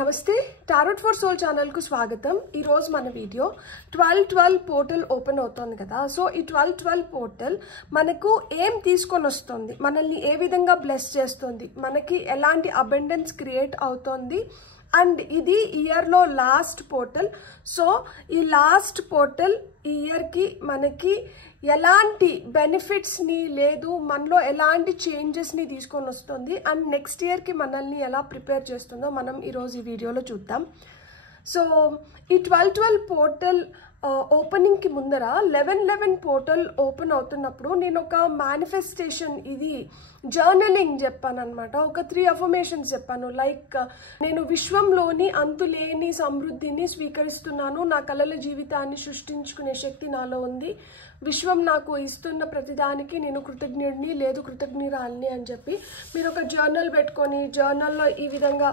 నమస్తే tarot for soul channel కు స్వాగతం। ఈ రోజు మన వీడియో 1212 పోర్టల్ ఓపెన్ అవుతోంది కదా। సో ఈ 1212 పోర్టల్ మనకు ఏం తీసుకొని వస్తుంది, మనల్ని ఏ విధంగా బ్లెస్ చేస్తుంది, మనకి ఎలాంటి అబండెన్స్ క్రియేట్ అవుతోంది అండ్ ఇది ఇయర్ లో లాస్ట్ పోర్టల్। సో ఈ లాస్ట్ పోర్టల్ ఈ ఇయర్ కి మనకి ఎలాంటి బెనిఫిట్స్ ని లేదు, మనలో ఎలాంటి చేంజెస్ ని తీసుకొని వస్తుంది అండ్ నెక్స్ట్ ఇయర్ కి మనల్ని ఎలా ప్రిపేర్ చేస్తుందో మనం ఈ రోజు ఈ వీడియోలో చూద్దాం। సో ఈ 1212 పోర్టల్ ఓపెనింగ్ కి ముందర 1111 పోర్టల్ ఓపెన్ అవుతున్నప్పుడు నేను ఒక మేనిఫెస్టేషన్, ఇది జర్నలింగ్ చెప్పాను అనమాట। ఒక 3 అఫర్మేషన్స్ చెప్పాను, లైక్ నేను విశ్వంలోని అంతులేని సమృద్ధిని స్వీకరిస్తున్నాను, నా కలల జీవితాన్ని సృష్టించుకునే శక్తి నాలో ఉంది, విశ్వం నాకు ఇస్తున్న ప్రతిదానికి నేను కృతజ్ఞుడిని లేదు కృతజ్ఞురాలిని అని చెప్పి మీరు ఒక జర్నల్ పెట్టుకొని జర్నల్లో ఈ విధంగా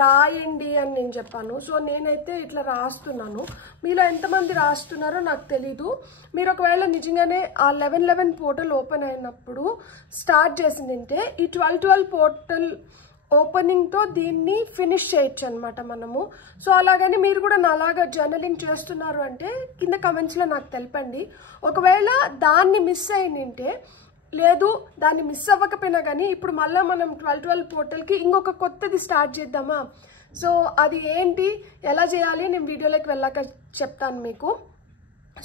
రాయండి అని నేను చెప్పాను। సో నేనైతే ఇట్లా రాస్తున్నాను, మీలో ఎంతమంది రాస్తున్నారో నాకు తెలీదు। మీరు ఒకవేళ నిజంగానే ఆ 1111 పోర్టల్ ఓపెన్ అయినప్పుడు స్టార్ట్ చేసిందంటే ఈ 1212 పోర్టల్ ఓపెనింగ్ తో దీన్ని ఫినిష్ చేయొచ్చు అనమాట మనము। సో అలాగని మీరు కూడా నాలాగా జర్నలింగ్ చేస్తున్నారు అంటే కింద కమెంట్స్ లో నాకు తెలపండి। ఒకవేళ దాన్ని మిస్ అయిందంటే లేదు, దాన్ని మిస్ అవ్వకపోయినా కానీ ఇప్పుడు మళ్ళీ మనం 1212 పోర్టల్కి ఇంకొక కొత్తది స్టార్ట్ చేద్దామా? సో అది ఏంటి, ఎలా చేయాలి నేను వీడియోలోకి వెళ్ళాక చెప్తాను మీకు।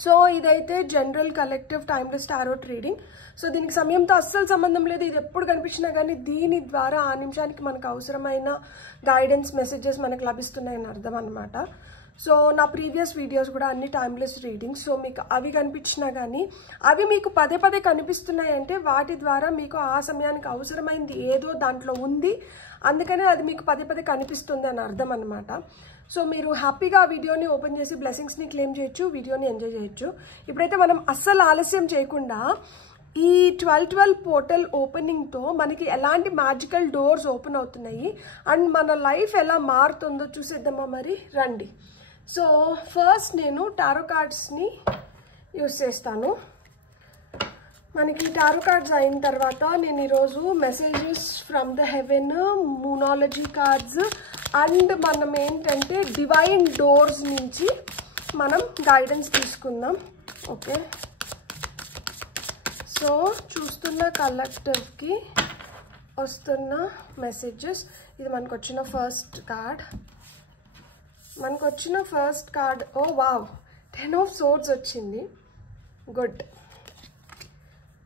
సో ఇదైతే general collective timeless tarot reading. So దీనికి సమయంతో అస్సలు సంబంధం లేదు, ఇది ఎప్పుడు కనిపించినా కానీ దీని ద్వారా ఆ నిమిషానికి మనకు అవసరమైన గైడెన్స్ మెసేజెస్ మనకు లభిస్తున్నాయని అర్థం అనమాట। సో నా ప్రీవియస్ వీడియోస్ కూడా అన్ని టైమ్లెస్ రీడింగ్స్, సో మీకు అవి కనిపించినా కానీ అవి మీకు పదే పదే కనిపిస్తున్నాయి అంటే వాటి ద్వారా మీకు ఆ సమయానికి అవసరమైంది ఏదో దాంట్లో ఉంది, అందుకనే అది మీకు పదే పదే కనిపిస్తుంది అని అర్థం అనమాట। సో మీరు హ్యాపీగా ఆ వీడియోని ఓపెన్ చేసి బ్లెస్సింగ్స్ని క్లెయిమ్ చేయొచ్చు, వీడియోని ఎంజాయ్ చేయొచ్చు। ఇప్పుడైతే మనం అస్సలు ఆలస్యం చేయకుండా ఈ 1212 పోర్టల్ ఓపెనింగ్తో మనకి ఎలాంటి మ్యాజికల్ డోర్స్ ఓపెన్ అవుతున్నాయి అండ్ మన లైఫ్ ఎలా మారుతుందో చూసేద్దామా మరి, రండి। సో ఫస్ట్ నేను టారో కార్డ్స్ని యూస్ చేస్తాను। మనకి టారో కార్డ్స్ అయిన తర్వాత నేను ఈరోజు messages from the haven, moonology cards and మనం ఏంటంటే డివైన్ డోర్స్ నుంచి మనం గైడెన్స్ తీసుకుందాం, ఓకే? సో చూస్తున్న కలెక్టివ్కి వస్తున్న మెసేజెస్, ఇది మనకు వచ్చిన first card, oh wow 10 of swords వచ్చింది, గుడ్।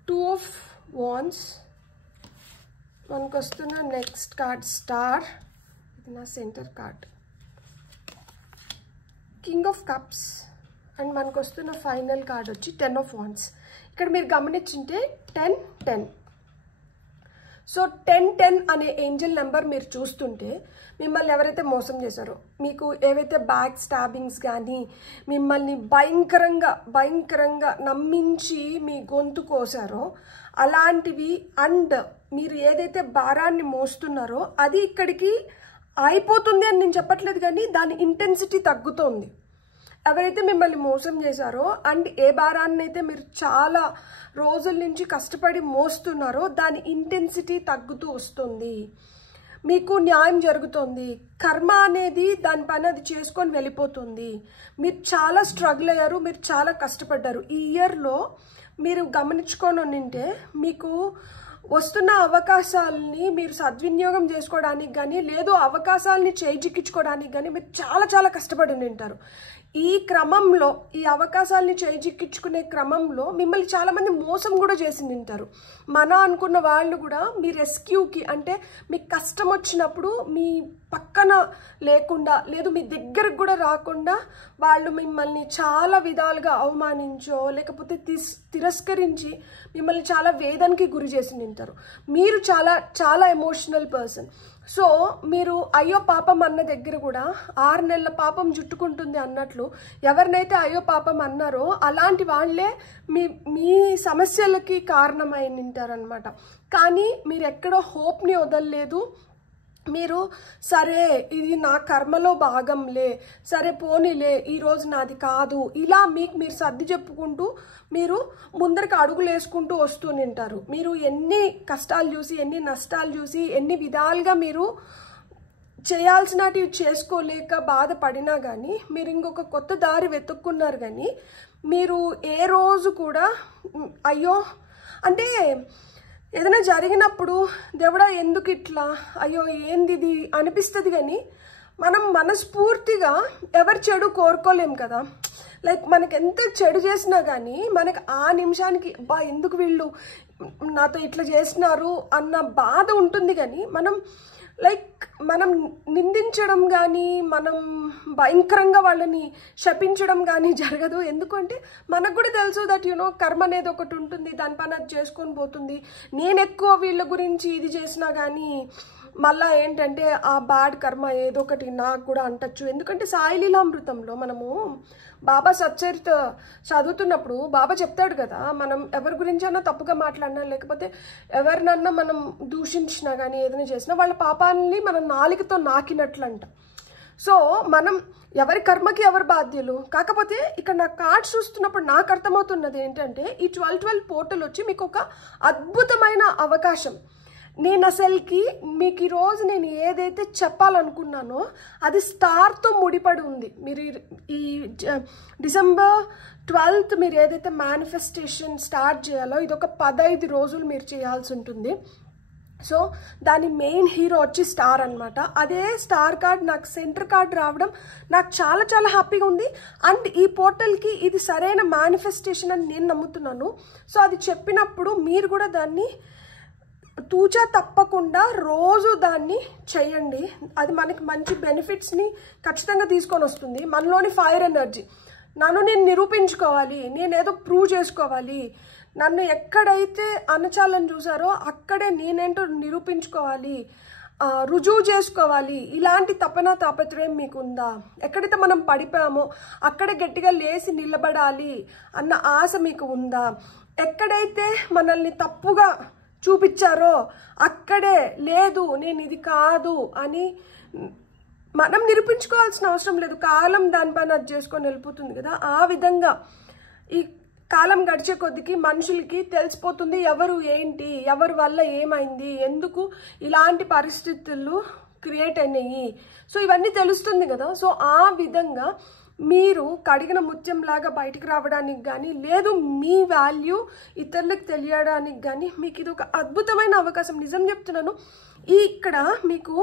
2 ఆఫ్ వాండ్స్, మనకు వస్తున్న నెక్స్ట్ కార్డ్ స్టార్, ఇది నా centre card, king of cups and మనకు వస్తున్న ఫైనల్ కార్డ్ వచ్చి 10 ఆఫ్ వాండ్స్। ఇక్కడ మీరు గమనించుంటే 10-10, సో 10-10 అనే ఏంజల్ నెంబర్ మీరు చూస్తుంటే మిమ్మల్ని ఎవరైతే మోసం చేశారో, మీకు ఏవైతే బ్యాక్ స్టాబింగ్స్ కానీ మిమ్మల్ని భయంకరంగా నమ్మించి మీ గొంతు కోసారో అలాంటివి అండ్ మీరు ఏదైతే భారాన్ని మోస్తున్నారో అది ఇక్కడికి అయిపోతుంది అని నేను చెప్పట్లేదు, కానీ దాని ఇంటెన్సిటీ తగ్గుతోంది। ఎవరైతే మిమ్మల్ని మోసం చేశారో అండ్ ఏ భారాన్ని అయితే మీరు చాలా రోజుల నుంచి కష్టపడి మోస్తున్నారో దాని ఇంటెన్సిటీ తగ్గుతూ వస్తుంది, మీకు న్యాయం జరుగుతుంది, కర్మ అనేది దానిపైన అది చేసుకొని వెళ్ళిపోతుంది। మీరు చాలా స్ట్రగుల్ అయ్యారు, మీరు చాలా కష్టపడ్డారు, ఈ ఇయర్లో మీరు గమనించుకొని ఉంటే మీకు వస్తున్న అవకాశాలని మీరు సద్వినియోగం చేసుకోవడానికి కానీ లేదు అవకాశాలని చేజిక్కించుకోవడానికి కానీ మీరు చాలా కష్టపడి ఉంటారు। ఈ క్రమంలో ఈ అవకాశాలని చేజిక్కించుకునే క్రమంలో మిమ్మల్ని చాలామంది మోసం కూడా చేసి ఉంటారు। మన అనుకున్న వాళ్ళు కూడా మీ రెస్క్యూకి, అంటే మీకు కష్టం వచ్చినప్పుడు మీ పక్కన లేకుండా లేదు మీ దగ్గరకు కూడా రాకుండా వాళ్ళు మిమ్మల్ని చాలా విధాలుగా అవమానించో లేకపోతే తిరస్కరించి మిమ్మల్ని చాలా వేదనకి గురి చేసి ఉంటారు। మీరు చాలా ఎమోషనల్ పర్సన్, సో మీరు అయ్యో పాపం అన్న దగ్గర కూడా 6 నెలల పాపం జుట్టుకుంటుంది అన్నట్లు ఎవరినైతే అయ్యో పాపం అన్నారో అలాంటి వాళ్ళే మీ సమస్యలకి కారణమై ఉంటారనమాట। కానీ మీరు ఎక్కడో హోప్ని వదలలేదు, మీరు సరే ఇది నా కర్మలో భాగంలే, సరే పోనీలే ఈరోజు నాది కాదు, ఇలా మీకు మీరు సర్ది చెప్పుకుంటూ మీరు ముందరికి అడుగులు వేసుకుంటూ వస్తూ ఉంటారు। మీరు ఎన్ని కష్టాలు చూసి ఎన్ని నష్టాలు చూసి ఎన్ని విధాలుగా మీరు చేయాల్సినవి చేసుకోలేక బాధపడినా కానీ మీరు ఇంకొక కొత్త దారి వెతుక్కున్నారు కానీ మీరు ఏ రోజు కూడా అయ్యో అంటే ఏదైనా జరిగినప్పుడు దేవుడా ఎందుకు ఇట్లా అయ్యో ఏంది ఇది అనిపిస్తుంది కానీ మనం మనస్ఫూర్తిగా ఎవరు చెడు కోరుకోలేం కదా. లైక్ మనకి ఎంత చెడు చేసినా కానీ మనకు ఆ నిమిషానికి బా ఎందుకు వీళ్ళు నాతో ఇట్లా చేసినారు అన్న బాధ ఉంటుంది. కానీ మనం నిందించడం కానీ మనం భయంకరంగా వాళ్ళని శపించడం కానీ జరగదు. ఎందుకంటే మనకు కూడా తెలుసు దట్ కర్మ అనేది ఒకటి ఉంటుంది, దాని పని అది చేసుకొని పోతుంది. నేను ఎక్కువ వీళ్ళ గురించి ఇది చేసినా కానీ మళ్ళా ఏంటంటే ఆ బ్యాడ్ కర్మ ఏదో ఒకటి నాకు కూడా అంటచ్చు. ఎందుకంటే సాయి లీలామృతంలో మనము బాబా సచ్చరిత చదువుతున్నప్పుడు బాబా చెప్తాడు కదా, మనం ఎవరి గురించైనా తప్పుగా మాట్లాడినా లేకపోతే ఎవరినన్నా మనం దూషించినా కానీ ఏదైనా చేసినా వాళ్ళ పాపాలని మనం నాలుకతో నాకినట్లంట. సో మనం ఎవరి కర్మకి ఎవరు బాధ్యులు. కాకపోతే ఇక్కడ నా కార్డ్స్ చూస్తున్నప్పుడు నాకు అర్థమవుతున్నది ఏంటంటే ఈ 1212 పోర్టల్ వచ్చి మీకు ఒక అద్భుతమైన అవకాశం. నేను అసలుకి మీకు ఈరోజు నేను ఏదైతే చెప్పాలనుకున్నానో అది స్టార్తో ముడిపడి ఉంది. మీరు ఈ డిసెంబర్ 12th మీరు ఏదైతే మేనిఫెస్టేషన్ స్టార్ట్ చేయాలో ఇది ఒక 15 రోజులు మీరు చేయాల్సి ఉంటుంది. సో దాని మెయిన్ హీరో వచ్చి స్టార్ అనమాట. అదే స్టార్ కార్డ్ నాకు సెంటర్ కార్డ్ రావడం నాకు చాలా చాలా హ్యాపీగా ఉంది. అండ్ ఈ పోర్టల్కి ఇది సరైన మేనిఫెస్టేషన్ అని నేను నమ్ముతున్నాను. సో అది చెప్పినప్పుడు మీరు కూడా దాన్ని తూచా తప్పకుండా రోజు దాన్ని చేయండి. అది మనకి మంచి బెనిఫిట్స్ని ఖచ్చితంగా తీసుకొని వస్తుంది. మనలోని ఫైర్ ఎనర్జీ, నన్ను నేను నిరూపించుకోవాలి, నేనేదో ప్రూవ్ చేసుకోవాలి, నన్ను ఎక్కడైతే అనచాలని చూసారో అక్కడే నేనేంటో నిరూపించుకోవాలి, రుజువు చేసుకోవాలి, ఇలాంటి తపన తాపత్రయం మీకు ఉందా? ఎక్కడైతే మనం పడిపోయామో అక్కడే గట్టిగా లేచి నిలబడాలి అన్న ఆశ మీకు ఉందా? ఎక్కడైతే మనల్ని తప్పుగా చూపించారో అక్కడే లేదు నేను ఇది కాదు అని మనం నిరూపించుకోవాల్సిన అవసరం లేదు. కాలం దానిపైన అది చేసుకొని వెళ్ళిపోతుంది కదా. ఆ విధంగా ఈ కాలం గడిచే కొద్దికి మనుషులకి తెలిసిపోతుంది ఎవరు ఏంటి, ఎవరి వల్ల ఏమైంది, ఎందుకు ఇలాంటి పరిస్థితులు క్రియేట్ అయినాయి. సో ఇవన్నీ తెలుస్తుంది కదా. సో ఆ విధంగా మీరు కడిగిన ముత్యంలాగా బయటికి రావడానికి కానీ లేదు మీ వాల్యూ ఇతరులకు తెలియడానికి కానీ మీకు ఇది ఒక అద్భుతమైన అవకాశం. నిజం చెప్తున్నాను. ఇక్కడ మీకు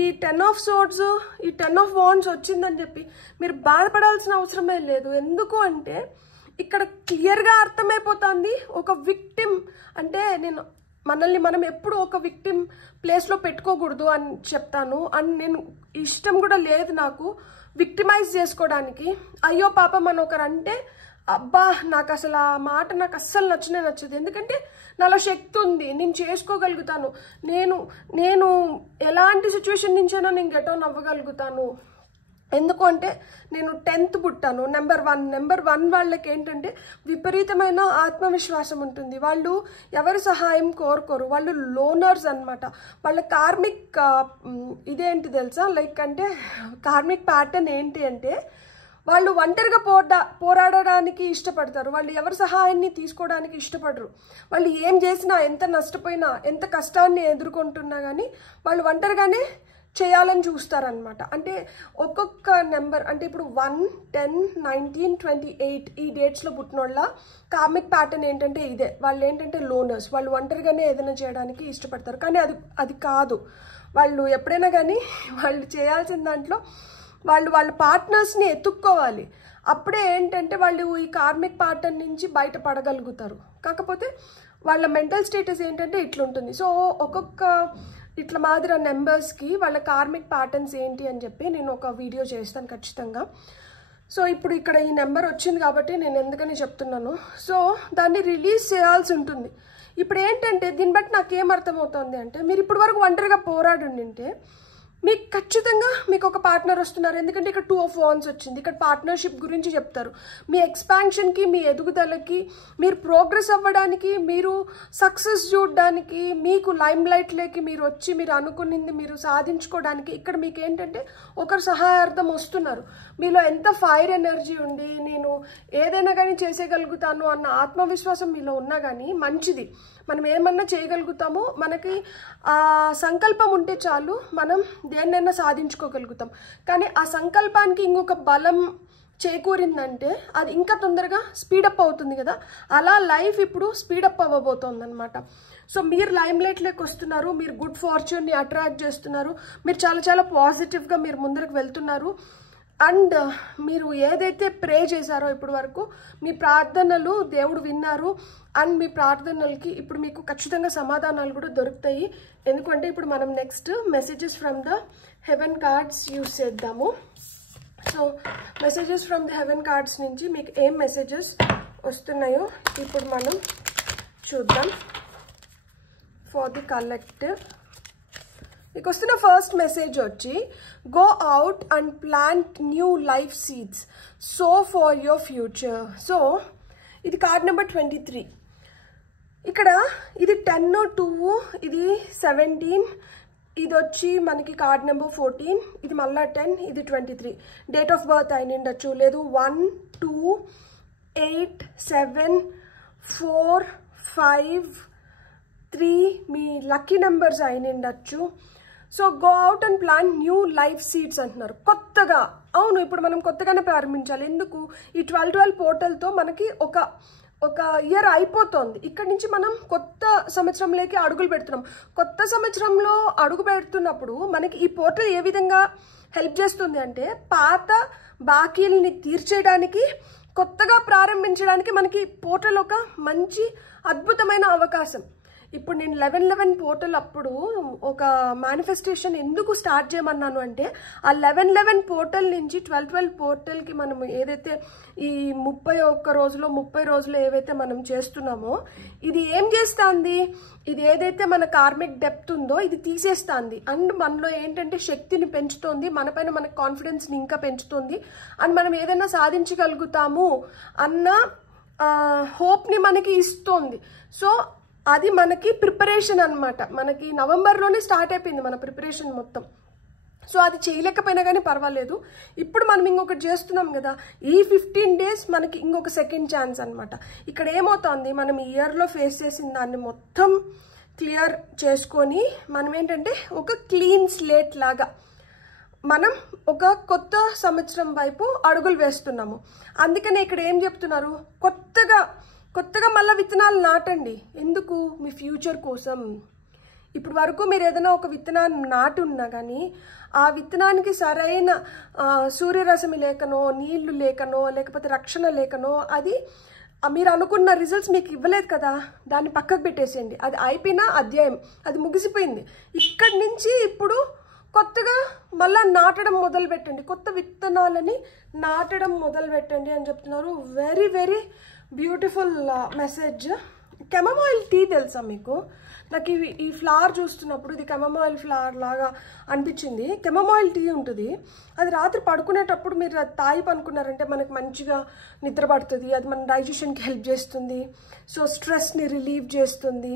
ఈ 10 of Swords ఈ 10 of Wands వచ్చిందని చెప్పి మీరు బాధపడాల్సిన అవసరమే లేదు. ఎందుకు అంటే ఇక్కడ క్లియర్గా అర్థమైపోతుంది ఒక విక్టిమ్ అంటే మనల్ని మనం ఎప్పుడు ఒక విక్టిమ్ ప్లేస్లో పెట్టుకోకూడదు అని చెప్తాను. అండ్ నేను ఇష్టం కూడా లేదు నాకు విక్టిమైజ్ చేసుకోవడానికి. అయ్యో పాపం అని ఒకరు అంటే అబ్బా నాకు అసలు ఆ మాట నాకు అస్సలు నచ్చదు. ఎందుకంటే నాలో శక్తి ఉంది, నేను చేసుకోగలుగుతాను, నేను ఎలాంటి సిచ్యువేషన్ నుంచైనా నేను గెట్ ఆన్ అవ్వగలుగుతాను. ఎందుకు అంటే నేను 10th పుట్టాను. నెంబర్ 1 వాళ్ళకి ఏంటంటే విపరీతమైన ఆత్మవిశ్వాసం ఉంటుంది. వాళ్ళు ఎవరి సహాయం కోరుకోరు, వాళ్ళు లోనర్స్ అనమాట. వాళ్ళ కార్మిక్ ఇదేంటి తెలుసా, లైక్ అంటే కార్మిక్ ప్యాటర్న్ ఏంటి అంటే వాళ్ళు ఒంటరిగా పోరాడడానికి ఇష్టపడతారు. వాళ్ళు ఎవరి సహాయాన్ని తీసుకోవడానికి ఇష్టపడరు. వాళ్ళు ఏం చేసినా ఎంత నష్టపోయినా ఎంత కష్టాన్ని ఎదుర్కొంటున్నా కానీ వాళ్ళు ఒంటరిగానే చేయాలని చూస్తారనమాట. అంటే ఒక్కొక్క నెంబర్ అంటే ఇప్పుడు 1, 10, 19, 28 ఈ డేట్స్లో పుట్టినోళ్ళ కార్మిక్ ప్యాటర్న్ ఏంటంటే ఇదే. వాళ్ళు ఏంటంటే లోనర్స్, వాళ్ళు ఒంటరిగానే ఏదైనా చేయడానికి ఇష్టపడతారు. కానీ అది కాదు. వాళ్ళు ఎప్పుడైనా కానీ వాళ్ళు చేయాల్సిన దాంట్లో వాళ్ళ పార్ట్నర్స్ని ఎత్తుక్కోవాలి. అప్పుడే ఏంటంటే వాళ్ళు ఈ కార్మిక్ ప్యాటర్న్ నుంచి బయటపడగలుగుతారు. కాకపోతే వాళ్ళ మెంటల్ స్టేటస్ ఏంటంటే ఇట్లుంటుంది. సో ఒక్కొక్క ఇట్లా మాదిరి నెంబర్స్కి వాళ్ళ కార్మిక్ ప్యాటర్న్స్ ఏంటి అని చెప్పి నేను ఒక వీడియో చేస్తాను ఖచ్చితంగా. సో ఇప్పుడు ఇక్కడ ఈ నెంబర్ వచ్చింది కాబట్టి నేను ఎందుకని చెప్తున్నాను. సో దాన్ని రిలీజ్ చేయాల్సి ఉంటుంది. ఇప్పుడు ఏంటంటే దీన్ని బట్టి నాకేం అర్థమవుతుంది అంటే మీరు ఇప్పటి వరకు ఒంటరిగా పోరాడుంటే మీకు ఖచ్చితంగా మీకు ఒక పార్ట్నర్ వస్తున్నారు. ఎందుకంటే ఇక్కడ 2 of Wands వచ్చింది. ఇక్కడ పార్ట్నర్షిప్ గురించి చెప్తారు. మీ ఎక్స్పాన్షన్కి, మీ ఎదుగుదలకి, మీరు ప్రోగ్రెస్ అవ్వడానికి, మీరు సక్సెస్ చూడడానికి, మీకు లైమ్ లైట్లోకి మీరు వచ్చి మీరు అనుకున్నది మీరు సాధించుకోవడానికి ఇక్కడ మీకు ఏంటంటే ఒకరు సహాయార్థం వస్తున్నారు. మీలో ఎంత ఫైర్ ఎనర్జీ ఉండి నేను ఏదైనా కానీ చేసేయగలుగుతాను అన్న ఆత్మవిశ్వాసం మీలో ఉన్నా కానీ మంచిది. మనం ఏమన్నా చేయగలుగుతామో మనకి ఆ సంకల్పం ఉంటే చాలు, మనం దేన్నైనా సాధించుకోగలుగుతాం. కానీ ఆ సంకల్పానికి ఇంకొక బలం చేకూరిందంటే అది ఇంకా తొందరగా స్పీడప్ అవుతుంది కదా. అలా లైఫ్ ఇప్పుడు స్పీడప్ అవ్వబోతోంది అనమాట. సో మీరు లైమ్లైట్లోకి వస్తున్నారు, మీరు గుడ్ ఫార్చ్యూన్ని అట్రాక్ట్ చేస్తున్నారు, మీరు చాలా చాలా పాజిటివ్గా మీరు ముందరకు వెళ్తున్నారు. అండ్ మీరు ఏదైతే ప్రే చేశారో ఇప్పటి వరకు మీ ప్రార్థనలు దేవుడు విన్నారు. అండ్ మీ ప్రార్థనలకి ఇప్పుడు మీకు ఖచ్చితంగా సమాధానాలు కూడా దొరుకుతాయి. ఎందుకంటే ఇప్పుడు మనం next messages from the heaven cards use చేద్దాము. So messages from the heaven cards నుంచి మీకు ఏం మెసేజెస్ వస్తున్నాయో ఇప్పుడు మనం చూద్దాం. ఫర్ ది కలెక్టివ్ మీకు వస్తున్న ఫస్ట్ మెసేజ్ వచ్చి go out and plant new life seeds so for your future. So ఇది కార్డ్ నెంబర్ 23. ఇక్కడ ఇది 10, 2, ఇది 17, ఇది వచ్చి మనకి కార్డ్ నెంబర్ 14, ఇది మళ్ళా 10, ఇది 23. డేట్ ఆఫ్ బర్త్ అయిన ఉండొచ్చు, లేదు 1, 2, 8, 7, 4, 5, 3 మీ లక్కీ నెంబర్స్ అయిన ఉండొచ్చు. So go out and plant new life seeds అంటున్నారు. కొత్తగా, అవును ఇప్పుడు మనం కొత్తగానే ప్రారంభించాలి. ఎందుకు ఈ 12-12 పోర్టల్తో మనకి ఒక ఇయర్ అయిపోతుంది. ఇక్కడి నుంచి మనం కొత్త సంవత్సరంలోకి అడుగులు పెడుతున్నాం. కొత్త సంవత్సరంలో అడుగు పెడుతున్నప్పుడు మనకి ఈ పోర్టల్ ఏ విధంగా హెల్ప్ చేస్తుంది అంటే పాత బాకీల్ని తీర్చేయడానికి, కొత్తగా ప్రారంభించడానికి మనకి పోర్టల్ ఒక మంచి అద్భుతమైన అవకాశం. ఇప్పుడు నేను 11-11 పోర్టల్ అప్పుడు ఒక మేనిఫెస్టేషన్ ఎందుకు స్టార్ట్ చేయమన్నాను అంటే ఆ 11-11 పోర్టల్ నుంచి 12-12 పోర్టల్కి మనం ఏదైతే ఈ 31 రోజులో 30 రోజులు ఏవైతే మనం చేస్తున్నామో ఇది ఏం చేస్తుంది, ఇది ఏదైతే మన కార్మిక్ డెప్త్ ఉందో ఇది తీసేస్తుంది. అండ్ మనలో ఏంటంటే శక్తిని పెంచుతుంది, మనపైన మన కాన్ఫిడెన్స్ని ఇంకా పెంచుతుంది. అండ్ మనం ఏదైనా సాధించగలుగుతాము అన్న హోప్ని మనకి ఇస్తుంది. సో అది మనకి ప్రిపరేషన్ అనమాట. మనకి నవంబర్లోనే స్టార్ట్ అయిపోయింది మన ప్రిపరేషన్ మొత్తం. సో అది చేయలేకపోయినా కానీ పర్వాలేదు. ఇప్పుడు మనం ఇంకొకటి చేస్తున్నాం కదా, ఈ 15 days మనకి ఇంకొక సెకండ్ ఛాన్స్ అనమాట. ఇక్కడ ఏమవుతుంది, మనం ఈ ఇయర్లో ఫేస్ చేసిన దాన్ని మొత్తం క్లియర్ చేసుకొని మనం ఏంటంటే ఒక క్లీన్ స్లేట్ లాగా మనం ఒక కొత్త సంవత్సరం వైపు అడుగులు వేస్తున్నాము. అందుకనే ఇక్కడ ఏం చెప్తున్నారు, కొత్తగా మళ్ళీ విత్తనాలు నాటండి. ఎందుకు, మీ ఫ్యూచర్ కోసం. ఇప్పుడు వరకు మీరు ఏదైనా ఒక విత్తనాన్ని నాటి ఉన్నా కానీ ఆ విత్తనానికి సరైన సూర్యరశ్మి లేకనో, నీళ్లు లేకనో, లేకపోతే రక్షణ లేకనో అది మీరు అనుకున్న రిజల్ట్స్ మీకు ఇవ్వలేదు కదా, దాన్ని పక్కకు పెట్టేసేయండి. అది అయిపోయిన అధ్యాయం, అది ముగిసిపోయింది. ఇక్కడి నుంచి ఇప్పుడు కొత్తగా మళ్ళీ నాటడం మొదలు పెట్టండి, కొత్త విత్తనాలని నాటడం మొదలు పెట్టండి అని చెప్తున్నారు. Very very beautiful message. Chamomile tea తెలుసా మీకు? నాకు ఈ ఫ్లవర్ చూస్తున్నప్పుడు ఇది కెమమాయిల్ ఫ్లవర్ లాగా అనిపించింది. కెమమాయిల్ టీ ఉంటుంది, అది రాత్రి పడుకునేటప్పుడు మీరు అది తాగి పనుకున్నారంటే మనకు మంచిగా నిద్ర పడుతుంది. అది మన డైజెషన్కి హెల్ప్ చేస్తుంది. సో స్ట్రెస్ని రిలీవ్ చేస్తుంది.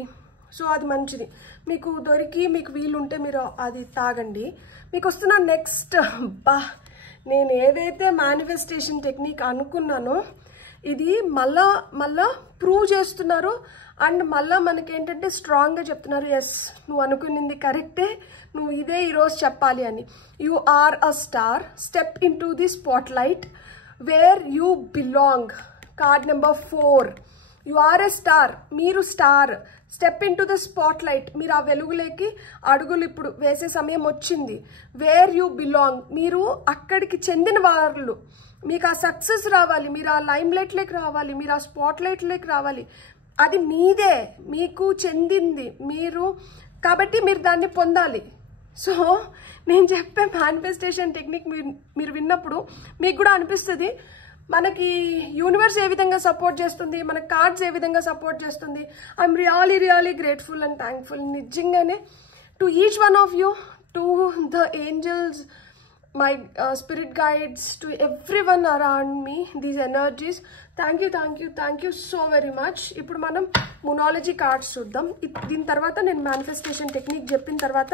సో అది మంచిది. మీకు దొరికి మీకు వీలుంటే మీరు అది తాగండి. మీకు వస్తున్న నెక్స్ట్, నేను ఏదైతే మేనిఫెస్టేషన్ టెక్నిక్ అనుకున్నానో ఇది మళ్ళా ప్రూవ్ చేస్తున్నారు. అండ్ మళ్ళీ మనకేంటంటే స్ట్రాంగ్గా చెప్తున్నారు, ఎస్ నువ్వు అనుకునింది కరెక్టే, నువ్వు ఇదే ఈరోజు చెప్పాలి అని. You are a star, step into the spotlight where you belong. Card number 4. You are a star, మీరు star. Step into the spotlight, మీరు ఆ వెలుగులోకి అడుగులు ఇప్పుడు వేసే సమయం వచ్చింది. వేర్ యూ బిలాంగ్, మీరు అక్కడికి చెందిన వాళ్ళు. మీకు ఆ సక్సెస్ రావాలి, మీరు ఆ లైమ్ లైట్లోకి రావాలి, మీరు ఆ స్పాట్ లైట్లోకి రావాలి. అది మీదే, మీకు చెందింది మీరు, కాబట్టి మీరు దాన్ని పొందాలి. సో నేను చెప్పే మేనిఫెస్టేషన్ టెక్నిక్ మీరు విన్నప్పుడు మీకు కూడా అనిపిస్తుంది మనకి యూనివర్స్ ఏ విధంగా సపోర్ట్ చేస్తుంది, మన కార్డ్స్ ఏ విధంగా సపోర్ట్ చేస్తుంది. I'm really grateful and thankful నిజంగానే to each one of you, to the angels, my spirit guides, to everyone around me, these energies. Thank you so very much. ఇప్పుడు మనం మొనాలజీ cards చూద్దాం. దీని తర్వాత నేను మేనిఫెస్టేషన్ టెక్నిక్ చెప్పిన తర్వాత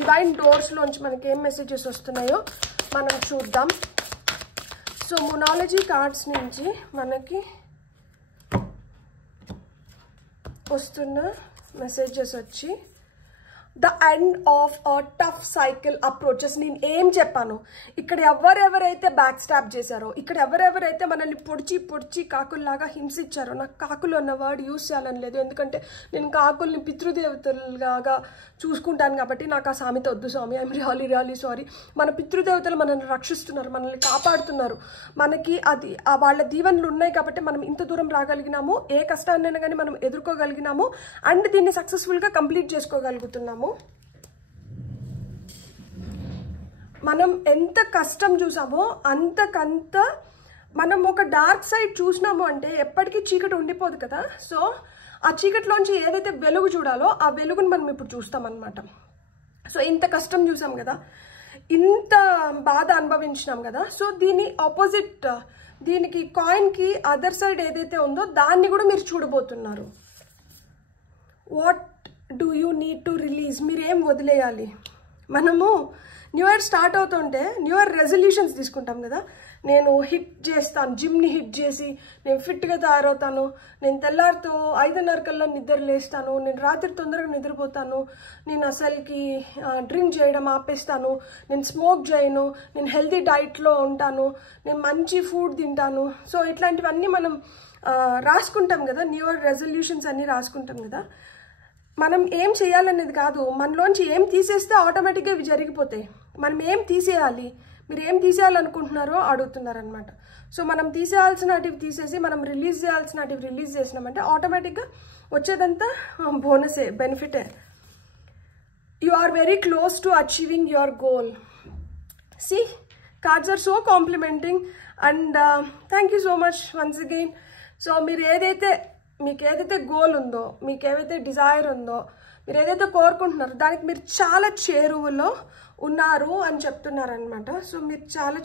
డివైన్ డోర్స్లోంచి మనకి ఏం మెసేజెస్ వస్తున్నాయో మనం చూద్దాం. సో మొనాలజీ కార్డ్స్ నుంచి మనకి వస్తున్న మెసేజెస్ వచ్చి the end of a tough cycle approaches. నేను ఏం చెప్పాను, ఇక్కడ ఎవరెవరైతే బ్యాక్ స్టాప్ చేశారో, ఇక్కడ ఎవరెవరైతే మనల్ని పొడిచి కాకుల్లాగా హింసించారో, నాకు కాకులు అన్న వర్డ్ యూజ్ చేయాలని లేదు, ఎందుకంటే నేను కాకుల్ని పితృదేవతలుగా చూసుకుంటాను కాబట్టి నాకు ఆ సామెత వద్దు స్వామి. I'm really sorry. మన పితృదేవతలు మనల్ని రక్షిస్తున్నారు, మనల్ని కాపాడుతున్నారు, మనకి అది వాళ్ళ దీవెనలు ఉన్నాయి కాబట్టి మనం ఇంత దూరం రాగలిగినాము, ఏ కష్టాన్నైనా కానీ మనం ఎదుర్కోగలిగినాము అండ్ దీన్ని సక్సెస్ఫుల్గా కంప్లీట్ చేసుకోగలుగుతున్నాము. మనం ఎంత కష్టం చూసామో అంతకంత మనం ఒక డార్క్ సైడ్ చూసినాము అంటే ఎప్పటికీ చీకటి ఉండిపోదు కదా. సో ఆ చీకటిలోంచి ఏదైతే వెలుగు చూడాలో ఆ వెలుగుని మనం ఇప్పుడు చూస్తామన్నమాట. సో ఇంత కష్టం చూసాం కదా, ఇంత బాధ అనుభవించినాం కదా. సో దీని ఆపోజిట్, దీనికి కాయిన్కి అదర్ సైడ్ ఏదైతే ఉందో దాన్ని కూడా మీరు చూడబోతున్నారు. What do you need to release? మీరేం వదిలేయాలి? మనము న్యూ ఇయర్ స్టార్ట్ అవుతుంటే న్యూ ఇయర్ రెజల్యూషన్స్ తీసుకుంటాం కదా. నేను హిట్ చేస్తాను, జిమ్ని హిట్ చేసి నేను ఫిట్గా తయారవుతాను, నేను తెల్లారితో 5:30 కల్లా నిద్ర లేస్తాను, నేను రాత్రి తొందరగా నిద్రపోతాను, నేను అసలుకి డ్రింక్ చేయడం ఆపేస్తాను, నేను స్మోక్ చేయను, నేను హెల్తీ డైట్లో ఉంటాను, నేను మంచి ఫుడ్ తింటాను. సో ఇట్లాంటివన్నీ మనం రాసుకుంటాం కదా, న్యూ ఇయర్ రెజల్యూషన్స్ అన్నీ రాసుకుంటాం కదా. మనం ఏం చేయాలనేది కాదు, మనలోంచి ఏం తీసేస్తే ఆటోమేటిక్గా ఇవి జరిగిపోతాయి. మనం ఏం తీసేయాలి, మీరు ఏం తీసేయాలనుకుంటున్నారో అడుగుతున్నారనమాట. సో మనం తీసేయాల్సినటివి తీసేసి మనం రిలీజ్ చేయాల్సినటివి రిలీజ్ చేసినామంటే ఆటోమేటిక్గా వచ్చేదంతా బోనసే, బెనిఫిటే. You are very close to achieving your goal. See, cards are so complimenting and thank you so much once again. So మీకు ఏదైతే గోల్ ఉందో, మీకు ఏదైతే డిజైర్ ఉందో, మీరు ఏదైతే కోరుకుంటున్నారో దానికి మీరు చాలా చేరువలో ఉన్నారు అని చెప్తున్నారనమాట. సో మీరు చాలా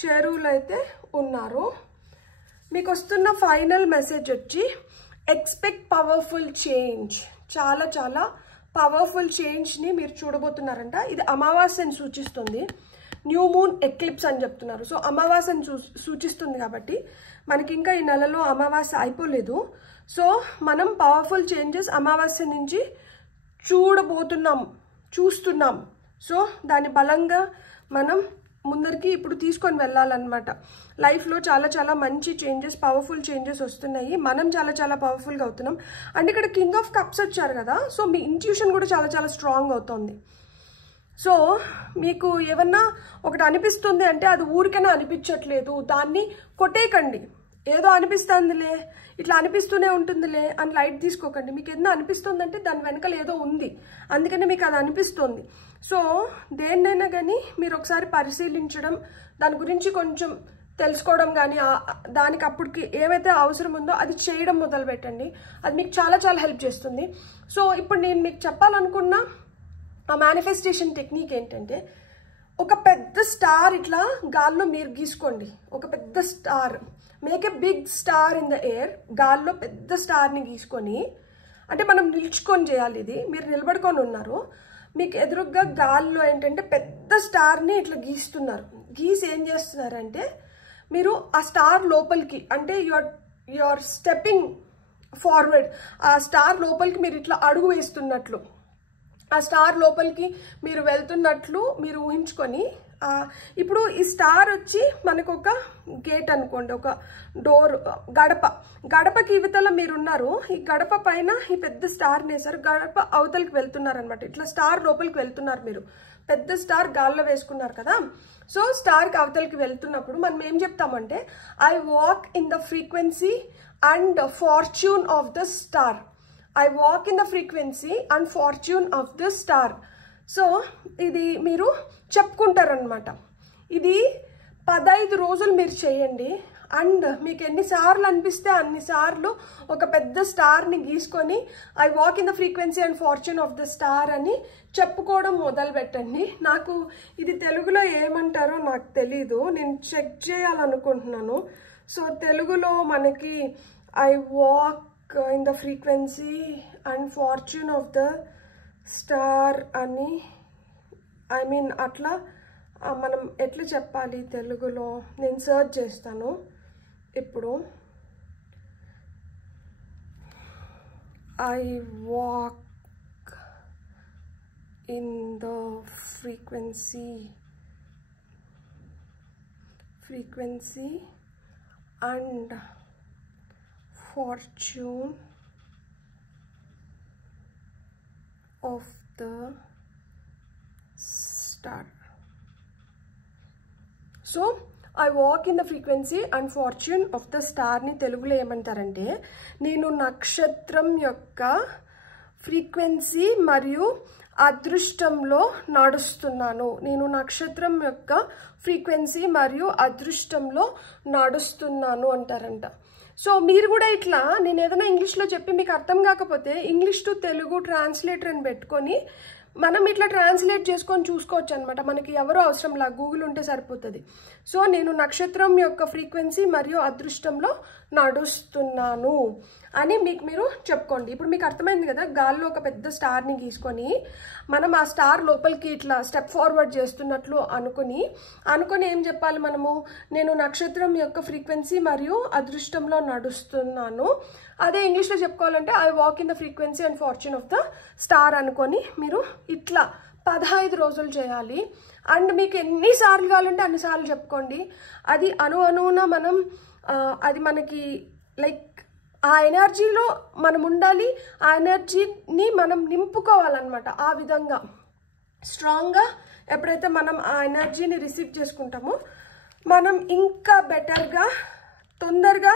చేరువలో అయితే ఉన్నారు. మీకు వస్తున్న ఫైనల్ మెసేజ్ వచ్చి ఎక్స్పెక్ట్ పవర్ఫుల్ చేంజ్. చాలా పవర్ఫుల్ చేంజ్ని మీరు చూడబోతున్నారంట. ఇది అమావాస్యని సూచిస్తుంది, న్యూ మూన్ ఎక్లిప్స్ అని చెప్తున్నారు. సో అమావాస్యని సూచిస్తుంది కాబట్టి మనకి ఇంకా ఈ నెలలో అమావాస్య అయిపోలేదు. సో మనం పవర్ఫుల్ చేంజెస్ అమావాస్య నుంచి చూస్తున్నాం. సో దాని బలంగా మనం ముందరికి ఇప్పుడు తీసుకొని వెళ్ళాలన్నమాట. లైఫ్లో చాలా మంచి చేంజెస్, పవర్ఫుల్ చేంజెస్ వస్తున్నాయి. మనం చాలా పవర్ఫుల్గా అవుతున్నాం. అండ్ ఇక్కడ కింగ్ ఆఫ్ కప్స్ వచ్చారు కదా, సో మీ ఇంట్యూషన్ కూడా చాలా స్ట్రాంగ్ అవుతుంది. సో మీకు ఏమన్నా ఒకటి అనిపిస్తుంది అంటే అది ఊరికైనా అనిపించట్లేదు, దాన్ని కొట్టేయకండి. ఏదో అనిపిస్తుందిలే, ఇట్లా అనిపిస్తూనే ఉంటుందిలే అని లైట్ తీసుకోకండి. మీకు ఏదైనా అనిపిస్తుందంటే దాని వెనకాల ఏదో ఉంది, అందుకని మీకు అది అనిపిస్తుంది. సో దేన్నైనా కానీ మీరు ఒకసారి పరిశీలించడం, దాని గురించి కొంచెం తెలుసుకోవడం కానీ, దానికి అప్పటికి ఏమైతే అవసరం ఉందో అది చేయడం మొదలు పెట్టండి. అది మీకు చాలా హెల్ప్ చేస్తుంది. సో ఇప్పుడు నేను మీకు చెప్పాలనుకున్న ఆ మేనిఫెస్టేషన్ టెక్నిక్ ఏంటంటే, ఒక పెద్ద స్టార్ ఇట్లా గాల్లో మీరు గీసుకోండి. ఒక పెద్ద star, make a big star in the air. గాల్లో పెద్ద స్టార్ని గీసుకొని, అంటే మనం నిల్చుకొని చేయాలి. ఇది మీరు నిలబడుకొని ఉన్నారు, మీకు ఎదురుగ్గా గాల్లో ఏంటంటే పెద్ద స్టార్ని ఇట్లా గీస్తున్నారు. గీసి ఏం చేస్తున్నారంటే, మీరు ఆ స్టార్ లోపలికి, అంటే యువర్ స్టెప్పింగ్ ఫార్వర్డ్, ఆ స్టార్ లోపలికి మీరు ఇట్లా అడుగు వేస్తున్నట్లు, ఆ స్టార్ లోపలికి మీరు వెళ్తున్నట్లు మీరు ఊహించుకొని, ఇప్పుడు ఈ స్టార్ వచ్చి మనకు ఒక గేట్ అనుకోండి, ఒక డోర్, గడపకి ఇవతల మీరున్నారు. ఈ గడప పైన ఈ పెద్ద స్టార్ని వేశారు, గడప అవతలకి వెళ్తున్నారు అనమాట. ఇట్లా స్టార్ లోపలికి వెళ్తున్నారు. మీరు పెద్ద స్టార్ గాల్లో వేసుకున్నారు కదా. సో స్టార్కి అవతలకి వెళ్తున్నప్పుడు మనం ఏం చెప్తామంటే, I walk in the frequency and fortune of the star. I walk in the frequency and fortune of the star. So ఇది మీరు చెప్పుకుంటారనమాట. ఇది 15 రోజులు మీరు చేయండి. అండ్ మీకు ఎన్నిసార్లు అనిపిస్తే అన్నిసార్లు ఒక పెద్ద స్టార్ని గీసుకొని I walk in the frequency and fortune of the star అని చెప్పుకోవడం మొదలు పెట్టండి. నాకు ఇది తెలుగులో ఏమంటారో నాకు తెలీదు, నేను చెక్ చేయాలనుకుంటున్నాను. సో తెలుగులో మనకి I walk in the frequency and fortune of the star అని, ఐ మీన్ అట్లా మనం ఎట్లా చెప్పాలి తెలుగులో, నేను సర్చ్ చేస్తాను ఇప్పుడు. I walk in the frequency and fortune of the star. So I walk in the frequency and fortune of the star ni telugulo emantarante nenu nakshatram yokka frequency mariyu అదృష్టంలో నడుస్తున్నాను. నేను నక్షత్రం యొక్క ఫ్రీక్వెన్సీ మరియు అదృష్టంలో నడుస్తున్నాను అంటారంట. So మీరు కూడా ఇట్లా నేను ఏదైనా ఇంగ్లీష్లో చెప్పి మీకు అర్థం కాకపోతే ఇంగ్లీష్ టు తెలుగు ట్రాన్స్లేటర్ అని పెట్టుకొని మనం ఇట్లా ట్రాన్స్లేట్ చేసుకొని చూసుకోవచ్చు అనమాట. మనకి ఎవరో అవసరంలా గూగుల్ ఉంటే సరిపోతుంది. సో నేను నక్షత్రం యొక్క ఫ్రీక్వెన్సీ మరియు అదృష్టంలో నడుస్తున్నాను అని మీరు చెప్పుకోండి. ఇప్పుడు మీకు అర్థమైంది కదా, గాల్లో ఒక పెద్ద స్టార్ని గీసుకొని మనం ఆ స్టార్ లోపలికి ఇట్లా స్టెప్ ఫార్వర్డ్ చేస్తున్నట్లు అనుకొని ఏం చెప్పాలి మనము, నేను నక్షత్రం యొక్క ఫ్రీక్వెన్సీ మరియు అదృష్టంలో నడుస్తున్నాను. అదే ఇంగ్లీష్లో చెప్పుకోవాలంటే I walk in the frequency and fortune of the star అనుకొని మీరు ఇట్లా 15 రోజులు చేయాలి. అండ్ మీకు ఎన్నిసార్లు కావాలంటే అన్నిసార్లు చెప్పుకోండి. అది అణువున మనం అది మనకి లైక్ ఆ ఎనర్జీలో మనం ఉండాలి, ఆ ఎనర్జీని మనం నింపుకోవాలన్నమాట. ఆ విధంగా స్ట్రాంగ్గా ఎప్పుడైతే మనం ఆ ఎనర్జీని రిసీవ్ చేసుకుంటామో మనం ఇంకా బెటర్గా తొందరగా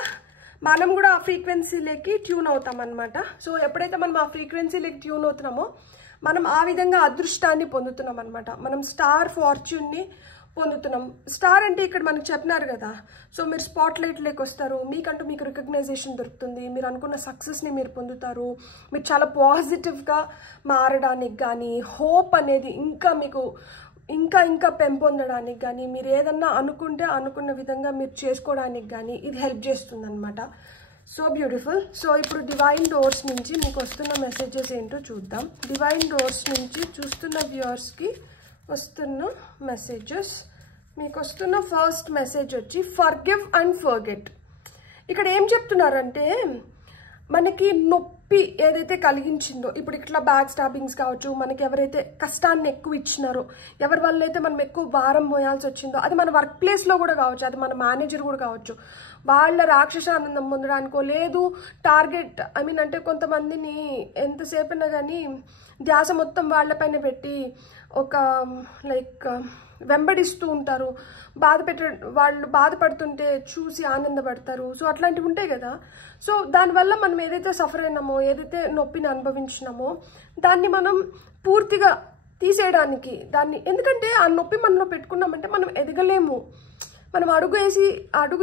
మనం కూడా ఆ ఫ్రీక్వెన్సీలోకి ట్యూన్ అవుతాం అన్నమాట. సో ఎప్పుడైతే మనం ఆ ఫ్రీక్వెన్సీలోకి ట్యూన్ అవుతున్నామో మనం ఆ విధంగా అదృష్టాన్ని పొందుతున్నాం అనమాట. మనం స్టార్ ఫార్చ్యూన్ని పొందుతున్నాం. స్టార్ అంటే ఇక్కడ మనకు చెప్పినారు కదా, సో మీరు స్పాట్ లైట్లోకి వస్తారు, మీకంటూ మీకు రికగ్నైజేషన్ దొరుకుతుంది, మీరు అనుకున్న సక్సెస్ని మీరు పొందుతారు, మీరు చాలా పాజిటివ్గా మారడానికి కానీ హోప్ అనేది ఇంకా మీకు ఇంకా పెంపొందడానికి కానీ మీరు ఏదన్నా అనుకుంటే అనుకున్న విధంగా మీరు చేసుకోవడానికి కానీ ఇది హెల్ప్ చేస్తుంది అనమాట. So beautiful. సో ఇప్పుడు డివైన్ డోర్స్ నుంచి మీకు వస్తున్న మెసేజెస్ ఏంటో చూద్దాం. డివైన్ డోర్స్ నుంచి చూస్తున్న వ్యూవర్స్కి వస్తున్న మెసేజెస్, మీకు వస్తున్న ఫస్ట్ మెసేజ్ వచ్చి ఫర్గివ్ అండ్ ఫర్గెట్. ఇక్కడ ఏం చెప్తున్నారంటే మనకి నొప్పి ఏదైతే కలిగించిందో, ఇప్పుడు ఇట్లా బ్యాక్ స్టాబింగ్స్ కావచ్చు, మనకి ఎవరైతే కష్టాన్ని ఎక్కువ ఇచ్చినారో, ఎవరి వల్ల అయితే మనం ఎక్కువ భారం మోయాల్సి వచ్చిందో, అది మన వర్క్ ప్లేస్లో కూడా కావచ్చు, అది మన మేనేజర్ కూడా కావచ్చు, వాళ్ళ రాక్షస ఆనందం పొందడానికో లేదు టార్గెట్ అంటే కొంతమందిని ఎంతసేపైనా కానీ ధ్యాస మొత్తం వాళ్ళపైన పెట్టి ఒక లైక్ వెంబడిస్తూ ఉంటారు, వాళ్ళు బాధపడుతుంటే చూసి ఆనందపడతారు. సో అట్లాంటివి ఉంటాయి కదా. సో దానివల్ల మనం ఏదైతే సఫర్ అయినామో, ఏదైతే నొప్పిని అనుభవించినామో దాన్ని మనం పూర్తిగా తీసేయడానికి ఎందుకంటే ఆ నొప్పి మనలో పెట్టుకున్నామంటే మనం ఎదగలేము, మనం అడుగు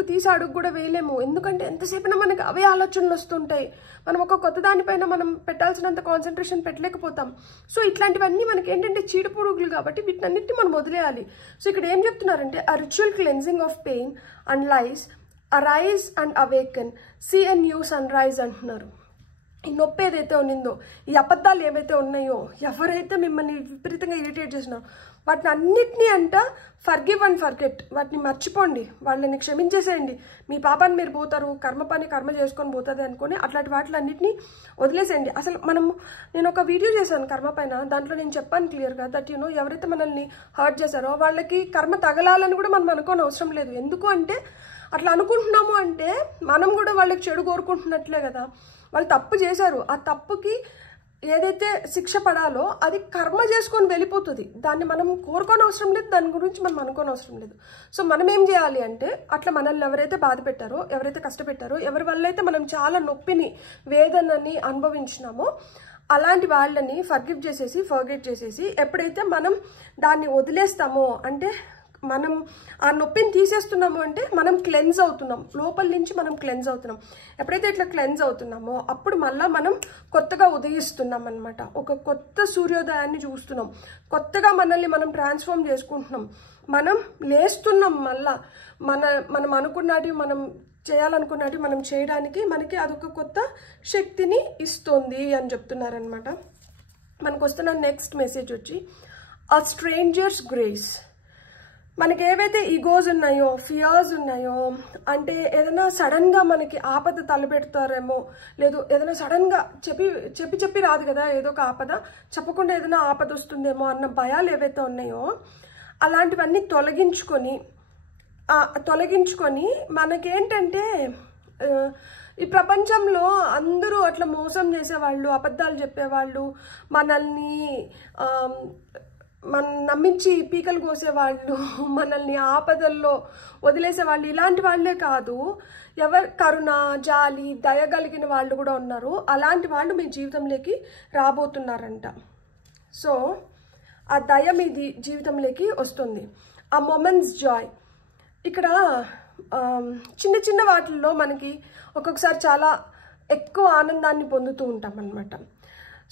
తీసి అడుగు కూడా వేయలేము. ఎందుకంటే ఎంతసేపున మనకి అవే ఆలోచనలు వస్తుంటాయి, మనం ఒక కొత్త దానిపైన మనం పెట్టాల్సినంత కాన్సన్ట్రేషన్ పెట్టలేకపోతాం. సో ఇట్లాంటివన్నీ మనకి ఏంటంటే చీడపురుగులు కాబట్టి వీటన్నిటిని మనం వదిలేయాలి. సో ఇక్కడ ఏం చెప్తున్నారంటే a ritual cleansing of pain and lies, arise and awaken, see a new sunrise అంటున్నారు. ఈ నొప్పి ఏదైతే ఉన్నిందో, ఈ అబద్ధాలు ఏవైతే ఉన్నాయో, ఎవరైతే మిమ్మల్ని విపరీతంగా ఇరిటేట్ చేసినారో వాటిని అన్నిటినీ ఫర్గివ్ అండ్ ఫర్గెట్, వాటిని మర్చిపోండి, వాళ్ళని క్షమించేసేయండి. మీ పాపాన్ని మీరు పోతారు, కర్మ చేసుకొని పోతుంది అనుకొని అట్లాంటి వాటిలన్నిటినీ వదిలేసేయండి. అసలు నేను ఒక వీడియో చేశాను కర్మ పైన, దాంట్లో నేను చెప్పాను క్లియర్గా దట్ ఎవరైతే మనల్ని హర్ట్ చేశారో వాళ్ళకి కర్మ తగలాలని కూడా మనం అనుకోని అవసరం లేదు. ఎందుకు అంటే అట్లా అనుకుంటున్నాము అంటే మనం కూడా వాళ్ళకి చెడు కోరుకుంటున్నట్లే కదా. వాళ్ళు తప్పు చేశారు, ఆ తప్పుకి ఏదైతే శిక్ష పడాలో అది కర్మ చేసుకొని వెళ్ళిపోతుంది. దాన్ని మనం కోరుకోని అవసరం లేదు, దాని గురించి మనం అనుకోని అవసరం లేదు. సో మనం ఏం చేయాలి అంటే అట్లా మనల్ని ఎవరైతే బాధ పెట్టారో, ఎవరైతే కష్టపెట్టారో, ఎవరి వల్ల అయితే మనం చాలా నొప్పిని వేదనని అనుభవించినామో అలాంటి వాళ్ళని ఫర్గివ్ చేసేసి ఫర్గెట్ చేసేసి ఎప్పుడైతే మనం దాన్ని వదిలేస్తామో, అంటే మనం ఆ నొప్పిని తీసేస్తున్నాము అంటే మనం క్లెన్స్ అవుతున్నాం, లోపల నుంచి మనం క్లెన్స్ అవుతున్నాం. ఎప్పుడైతే ఇట్లా క్లెన్స్ అవుతున్నామో అప్పుడు మళ్ళీ మనం కొత్తగా ఉదయిస్తున్నాం అనమాట, ఒక కొత్త సూర్యోదయాన్ని చూస్తున్నాం, కొత్తగా మనల్ని మనం ట్రాన్స్ఫార్మ్ చేసుకుంటున్నాం, మనం లేస్తున్నాం. మళ్ళా మనం అనుకున్నది, మనం చేయాలనుకున్నది మనం చేయడానికి మనకి అదొక కొత్త శక్తిని ఇస్తుంది అని చెప్తున్నారనమాట. మనకు వస్తున్న నెక్స్ట్ మెసేజ్ వచ్చి a stranger's grace. మనకి ఏవైతే ఈగోస్ ఉన్నాయో, ఫియర్స్ ఉన్నాయో, అంటే ఏదైనా సడన్గా మనకి ఆపద తలపెడతారేమో, లేదు ఏదైనా సడన్గా చెప్పి రాదు కదా, ఏదో ఒక ఆపద చెప్పకుండా ఏదైనా ఆపద వస్తుందేమో అన్న భయాలు ఏవైతే ఉన్నాయో అలాంటివన్నీ తొలగించుకొని మనకేంటంటే ఈ ప్రపంచంలో అందరూ అట్లా మోసం చేసేవాళ్ళు, అబద్ధాలు చెప్పేవాళ్ళు, మనల్ని నమ్మించి పీకలు కోసేవాళ్ళు, మనల్ని ఆపదల్లో వదిలేసేవాళ్ళు, ఇలాంటి వాళ్ళే కాదు, కరుణ, జాలి, దయ కలిగిన వాళ్ళు కూడా ఉన్నారు. అలాంటి వాళ్ళు మీ జీవితంలోకి రాబోతున్నారంట. సో ఆ దయ మీ జీవితంలోకి వస్తుంది. ఆ మొమెంట్స్ జాయ్. ఇక్కడ చిన్న చిన్న వాటిల్లో మనకి ఒక్కొక్కసారి చాలా ఎక్కువ ఆనందాన్ని పొందుతూ ఉంటాం అన్నమాట.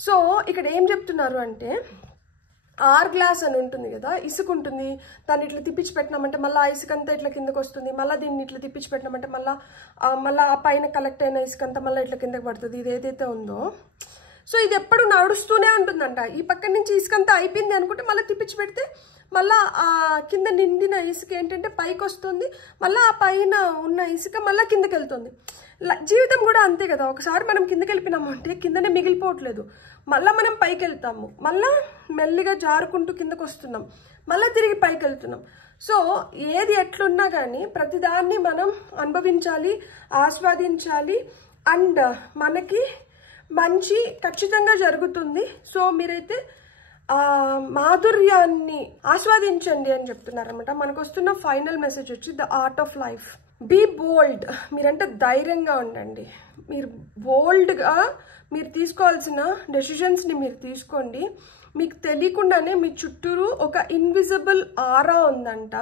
సో ఇక్కడ ఏం చెప్తున్నారు అంటే, ఆర్ గ్లాస్ అని ఉంటుంది కదా, ఇసుక ఉంటుంది, దాన్ని ఇట్లా తిప్పించి పెట్టినామంటే మళ్ళీ ఆ ఇసుక అంతా ఇట్లా కిందకు వస్తుంది, మళ్ళీ దీన్ని ఇట్లా తిప్పించి పెట్టినామంటే మళ్ళీ ఆ పైన కలెక్ట్ అయిన ఇసుక అంతా మళ్ళీ ఇట్లా కిందకి పడుతుంది. ఇది ఏదైతే ఉందో, సో ఇది ఎప్పుడు నడుస్తూనే ఉంటుందంట. ఈ పక్క నుంచి ఇసుక అంతా అయిపోయింది అనుకుంటే మళ్ళీ తిప్పించి పెడితే మళ్ళీ ఆ కింద నిండిన ఇసుక ఏంటంటే పైకి వస్తుంది, మళ్ళీ ఆ పైన ఉన్న ఇసుక మళ్ళీ కిందకి వెళ్తుంది. జీవితం కూడా అంతే కదా, ఒకసారి మనం కిందకి వెళ్ళిపోయినాము అంటే కిందనే మిగిలిపోవట్లేదు, మళ్ళీ మనం పైకి వెళ్తాము, మళ్ళీ మెల్లిగా జారుకుంటూ కిందకు వస్తున్నాం, మళ్ళీ తిరిగి పైకి వెళ్తున్నాం. సో ఏది ఎట్లున్నా కానీ ప్రతిదాన్ని మనం అనుభవించాలి, ఆస్వాదించాలి, అండ్ మనకి మంచి ఖచ్చితంగా జరుగుతుంది. సో మీరైతే మాధుర్యాన్ని ఆస్వాదించండి అని చెప్తున్నారనమాట. మనకు వస్తున్న ఫైనల్ మెసేజ్ వచ్చి the art of life. Be bold. మీరంటే ధైర్యంగా ఉండండి. మీరు బోల్డ్గా మీరు తీసుకోవాల్సిన డెసిషన్స్ని మీరు తీసుకోండి. మీకు తెలియకుండానే మీ చుట్టూరు ఒక ఇన్విజిబుల్ ఆరా ఉందంట.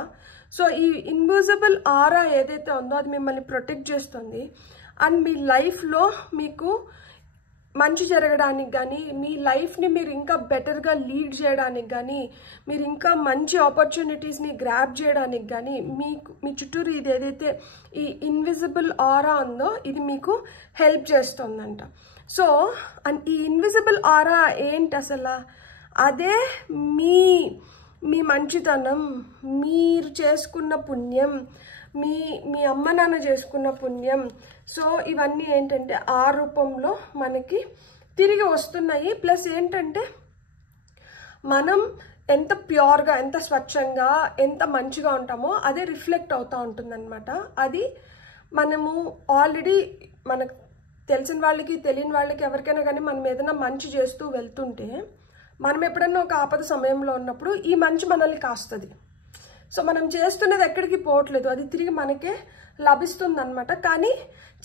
సో ఈ ఇన్విజిబుల్ ఆరా ఏదైతే ఉందో అది మిమ్మల్ని ప్రొటెక్ట్ చేస్తుంది. అండ్ మీ లైఫ్లో మీకు మంచి జరగడానికి కానీ, మీ లైఫ్ని మీరు ఇంకా బెటర్గా లీడ్ చేయడానికి కానీ, మీరు ఇంకా మంచి ఆపర్చునిటీస్ని గ్రాబ్ చేయడానికి కానీ మీ చుట్టూరు ఇది ఏదైతే ఈ ఇన్విజిబుల్ ఆరా ఉందో ఇది మీకు హెల్ప్ చేస్తుందంట. సో అండ్ ఈ ఇన్విజిబుల్ ఆరా ఏంటి అసలు? అదే మీ మంచితనం, మీరు చేసుకున్న పుణ్యం, మీ అమ్మ నాన్న చేసుకున్న పుణ్యం. సో ఇవన్నీ ఏంటంటే ఆ రూపంలో మనకి తిరిగి వస్తున్నాయి. ప్లస్ ఏంటంటే మనం ఎంత ప్యూర్గా, ఎంత స్వచ్ఛంగా, ఎంత మంచిగా ఉంటామో అదే రిఫ్లెక్ట్ అవుతూ ఉంటుందన్నమాట. అది మనము ఆల్రెడీ మనకు తెలిసిన వాళ్ళకి తెలియని వాళ్ళకి ఎవరికైనా కానీ మనం ఏదైనా మంచి చేస్తూ వెళ్తుంటే మనం ఎప్పుడన్నా ఒక ఆపద సమయంలో ఉన్నప్పుడు ఈ మంచి మనల్ని కాస్తుంది. సో మనం చేస్తున్నది ఎక్కడికి పోవట్లేదు, అది తిరిగి మనకే లభిస్తుంది అనమాట. కానీ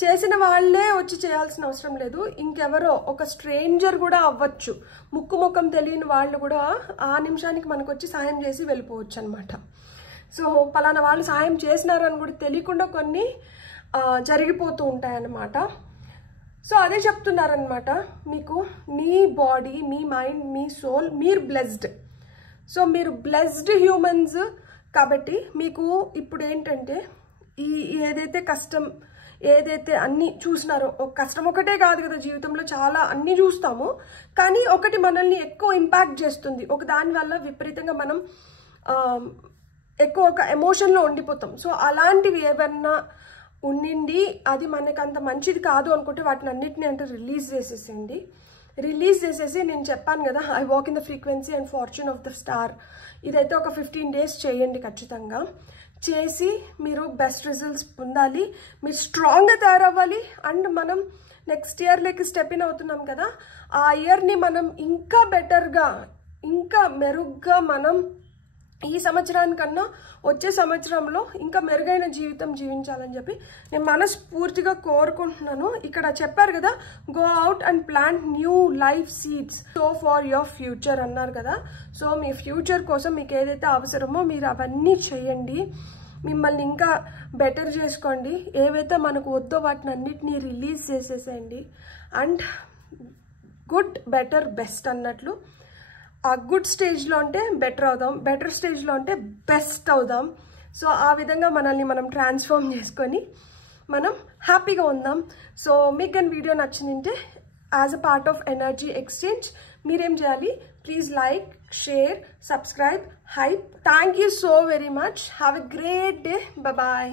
చేసిన వాళ్ళే వచ్చి చేయాల్సిన అవసరం లేదు, ఇంకెవరో ఒక స్ట్రేంజర్ కూడా అవ్వచ్చు, ముఖం తెలియని వాళ్ళు కూడా ఆ నిమిషానికి మనకు వచ్చి సాయం చేసి వెళ్ళిపోవచ్చు అనమాట. సో పలానా వాళ్ళు సాయం చేసినారు అని కూడా తెలియకుండా కొన్ని జరిగిపోతూ ఉంటాయన్నమాట. సో అదే చెప్తున్నారనమాట, మీకు మీ బాడీ, మీ మైండ్, మీ సోల్, మీరు బ్లెస్డ్. సో మీరు బ్లెస్డ్ హ్యూమన్స్ కాబట్టి మీకు ఇప్పుడు ఏంటంటే ఈ ఏదైతే కష్టం, ఏదైతే అన్నీ చూసినారో, కష్టం ఒకటే కాదు కదా జీవితంలో, చాలా అన్నీ చూస్తాము, కానీ ఒకటి మనల్ని ఎక్కువ ఇంపాక్ట్ చేస్తుంది, ఒక దానివల్ల విపరీతంగా మనం ఎక్కువ ఒక ఎమోషన్లో ఉండిపోతాం. సో అలాంటివి ఏమన్నా ఉండింది అది మనకు అంత మంచిది కాదు అనుకుంటే వాటిని అన్నిటిని అంటే రిలీజ్ చేసేసేయండి. రిలీజ్ చేసేసి నేను చెప్పాను కదా, I walk in the frequency and fortune of the star, ఇదైతే ఒక 15 days చేయండి ఖచ్చితంగా. చేసి మీరు బెస్ట్ రిజల్ట్స్ పొందాలి, మీరు స్ట్రాంగ్గా తయారవ్వాలి. అండ్ మనం నెక్స్ట్ ఇయర్లోకి స్టెప్ ఇన్ అవుతున్నాం కదా, ఆ ఇయర్ని మనం ఇంకా బెటర్గా, ఇంకా మెరుగ్గా మనం ఈ సంవత్సరానికన్నా వచ్చే సంవత్సరంలో ఇంకా మెరుగైన జీవితం జీవించాలని చెప్పి నేను మనస్ఫూర్తిగా కోరుకుంటున్నాను. ఇక్కడ చెప్పారు కదా, go out and plant new life seeds so far your future అన్నారు కదా. సో మీ ఫ్యూచర్ కోసం మీకు ఏదైతే అవసరమో మీరు అవన్నీ చేయండి, మిమ్మల్ని ఇంకా బెటర్ చేసుకోండి. ఏవైతే మనకు వద్దో వాటిని అన్నిటినీ రిలీజ్ చేసేసేయండి. అండ్ గుడ్, బెటర్, బెస్ట్ అన్నట్లు ఆ గుడ్ స్టేజ్లో ఉంటే బెటర్ అవుదాం, బెటర్ స్టేజ్లో ఉంటే బెస్ట్ అవుదాం. సో ఆ విధంగా మనల్ని మనం ట్రాన్స్ఫార్మ్ చేసుకొని మనం హ్యాపీగా ఉందాం. సో మీకు కానీ వీడియో నచ్చిందంటే as a part of energy exchange. మీరేం చేయాలి? Please like, share, subscribe, hype. Thank you so very much. Have a great day. Bye.